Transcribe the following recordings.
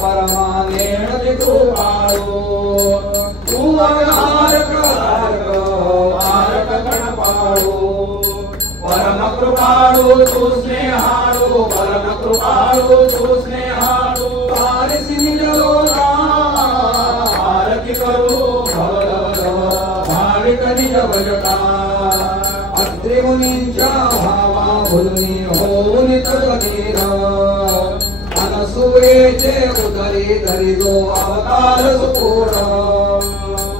परमानेण परम कृपाळु तू स्नेहाळु परम कृपाळु तू स्नेहाळु आरसी निज लोका आरती करू भाविक निज भजता अत्रि मुनींच्या भावा भुलनी होऊन तद्वनीर अनसूयेचे उदरी धरी जो अवतार सुपूर्ण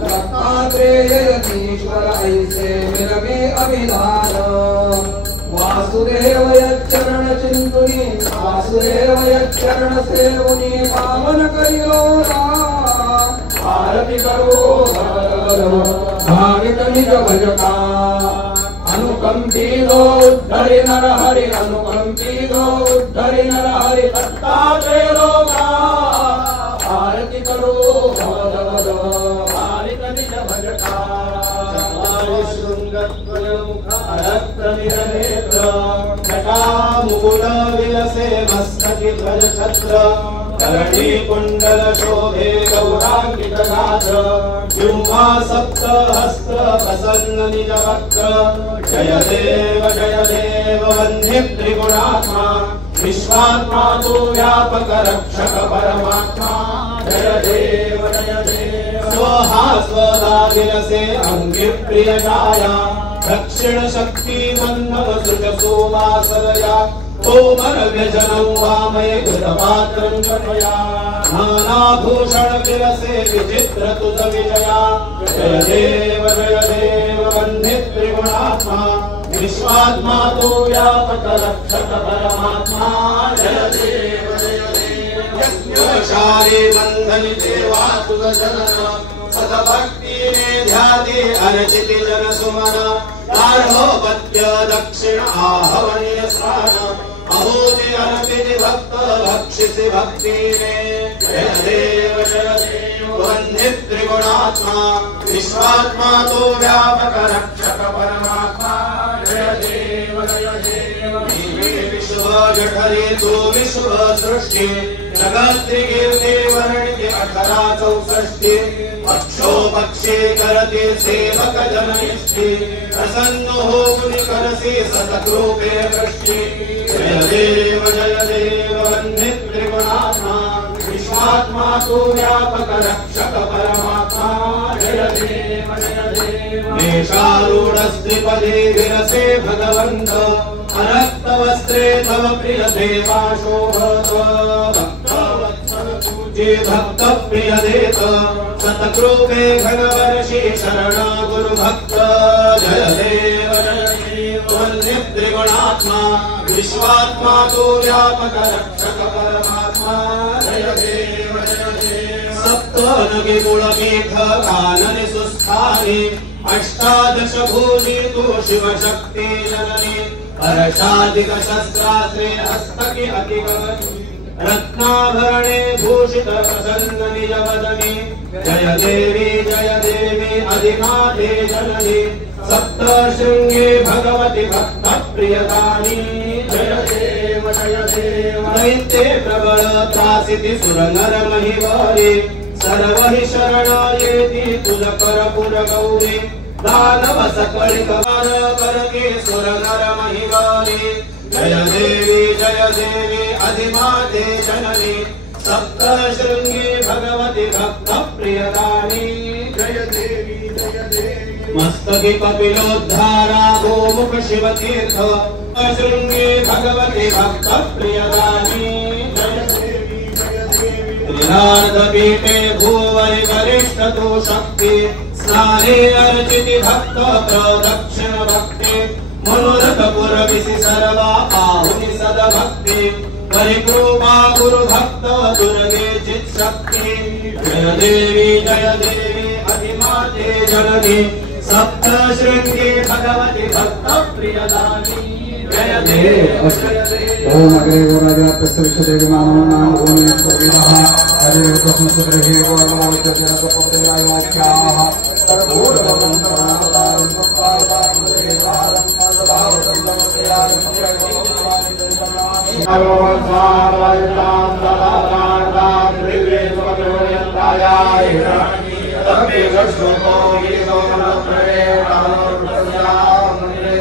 दत्तात्रेय यतीश्वर ऐसे मिरवे अभिधान वासुदेव यच्चरण चिंतुनी वासुदेव यच्चरण सेवुनी पावन करियो आरती करो भाविक निज भजता अनुकंपी दो उद्धरि नर हरि अनुकंपी दो उद्धरि नर हरि दत्तात्रेय लोका आरती करो भाविक निज भजता मुकुट विलसे मस्तके ध्वज छत्र धरणी कुंडल शोभे गौरांगित गात्र जिह्वा सप्त हस्त्र प्रसन्न निज वक्त्र जय देव वंदे त्रिगुणात्मा विश्वात्मा तू व्यापक रक्षक परमात्मा जय देव स्वहा स्वदा विलसे अंगे प्रिय जाया दक्षिण शक्ति बंधव सुज सोमासरया कोमल व्यजनं वामये कृतपात्रं कृपया नानाभूषण विलसे विचित्र तुज विजया जय देव वंदे त्रिगुणात्मा विश्वात्मा तू व्यापक रक्षक परमात्मा जय देव यज्ञशाली बंधनि देवा तुज जनन सतभक्ति ने ध्याते अर्चिति जन सुमन गार्होपत्य दक्षिण आहवनीय स्नान अहोदि अर्पिति भक्त भक्षिसि भक्ति ने जय देव वंदे त्रिगुणात्मा विश्वात्मा तो व्यापक रक्षक परमात्मा जय देव विश्व जठरे तो विश्व सृष्टि जगत्रिकीर्ति वर्णिते 1864 पक्षो पक्षे करते सेवक जननिष्ठि प्रसन्न हो मुनि करसी सतकृपे वृष्टि जय देव वंदे त्रिगुणात्मा विश्वात्मा तू व्यापक रक्षक परमात्मा जय देव मेषारूढस्त्रिपदे विरसे भगवन्त अरक्त वस्त्रे तव प्रिय देवा शोभत भक्त प्रिय देत सतकृपे घनवर्षि शरण गुरु भक्त जय देव वंदे त्रिगुणात्मा विश्वात्मा तू व्यापक रक्षक परमात्मा जय देव सप्तनगे गुणपीठ काननि सुस्थानि अष्टादश भूमि तू शिव शक्ति जननी हर्षाधिक शस्त्रास्त्रे हस्तके अतिगमनि रत्नाभरणे भूषित प्रसन्न निज वदने जय देवी अधिनाथे जननी सप्तशृंगे भगवति भक्त प्रियदानी जय देव दैत्ये प्रबल त्रासिति सुरनर महिवारे सर्वहि शरणायेति तुज कर्पूर गौरी दानव सकलित करके सुरनर महिवारे जय देवी अधिमाते जननी सप्तशृंगी भगवति भक्त प्रियदानी जय देवी मस्तके कपिलोद्धारा गोमुख शिव तीर्थ शृंगी भगवति भक्त प्रियदानी जय देवी त्रिनादपीठे भूवरि वरिष्ठ तु शक्ति स्नाने अर्चिति भक्त प्रदक्षिण भक्ति मनोरथ पुरविसि सर्वा आहुति सदभक्ति परिकृपा गुरु भक्त दुर्गे चित शक्ति जय देवी अधिमाते जननी सप्तशृंगी भगवति भक्त प्रियदानी जय देव ओम अग्रे गोराजातस्य विश्वदेवी मानव नाम भुवनेश्वर विदः हरे कृष्ण सुग्रहे गोर्णमोच जनक पौदेयायोक्याः सर्वोर्वं प्राणदारं संपादारं देवारं मदभावं दमत्यारं सर्वसारयतां ददातां त्रिवेदवयोयन्तायाय तमे गश्वको गीतो मनप्रेणां प्रत्यां मन्त्रे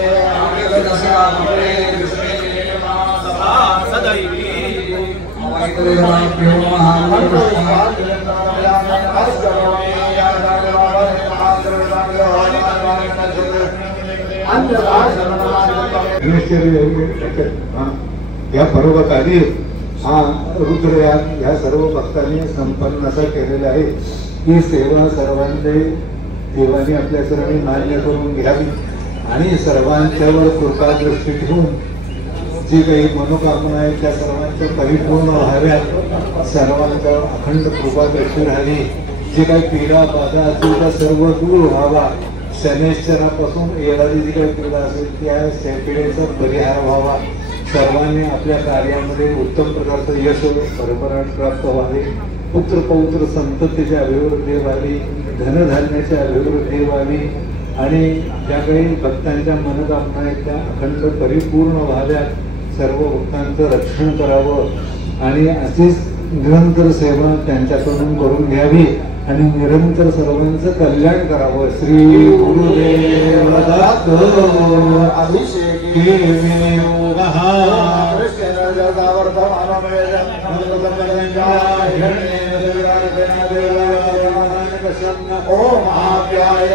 सदैवी या पर्वकाली हा रुद्रयान या सर्व भक्तांनी संपन्न असा केलेला आहे. ही सेवा सर्वांनी देवाने आपल्या चरणी मान्य करून घ्यावी आणि सर्वांच्यावर कृपादृष्टी ठेवून जी काही मनोकामना आहे त्या सर्वांच्या परिपूर्ण व्हाव्यात, सर्वांच्या अखंड कृपादृष्टी राहावी. जे काही पीडा बाधा असेल त्या सर्व दूर व्हावा. शनेश्वरापासून येणारी जी काही पीडा असेल त्या पीडेचा परिहार व्हावा. सर्वांनी आपल्या कार्यामध्ये उत्तम प्रकारचं यश भरभराट प्राप्त व्हावे. पुत्र पौत्र संततीची अभिवृद्धी व्हावी, धनधान्याची अभिवृद्धी व्हावी आणि ज्या काही भक्तांच्या मनोकामना आहेत त्या अखंड परिपूर्ण व्हाव्यात. सर्व भक्तांचं रक्षण करावं आणि अशीच निरंतर सेवा त्यांच्याकडून करून घ्यावी आणि निरंतर सर्वांचं कल्याण करावं. श्री गुरुदेव दत्त अभिषेकी विनियोगः ओम आप्याय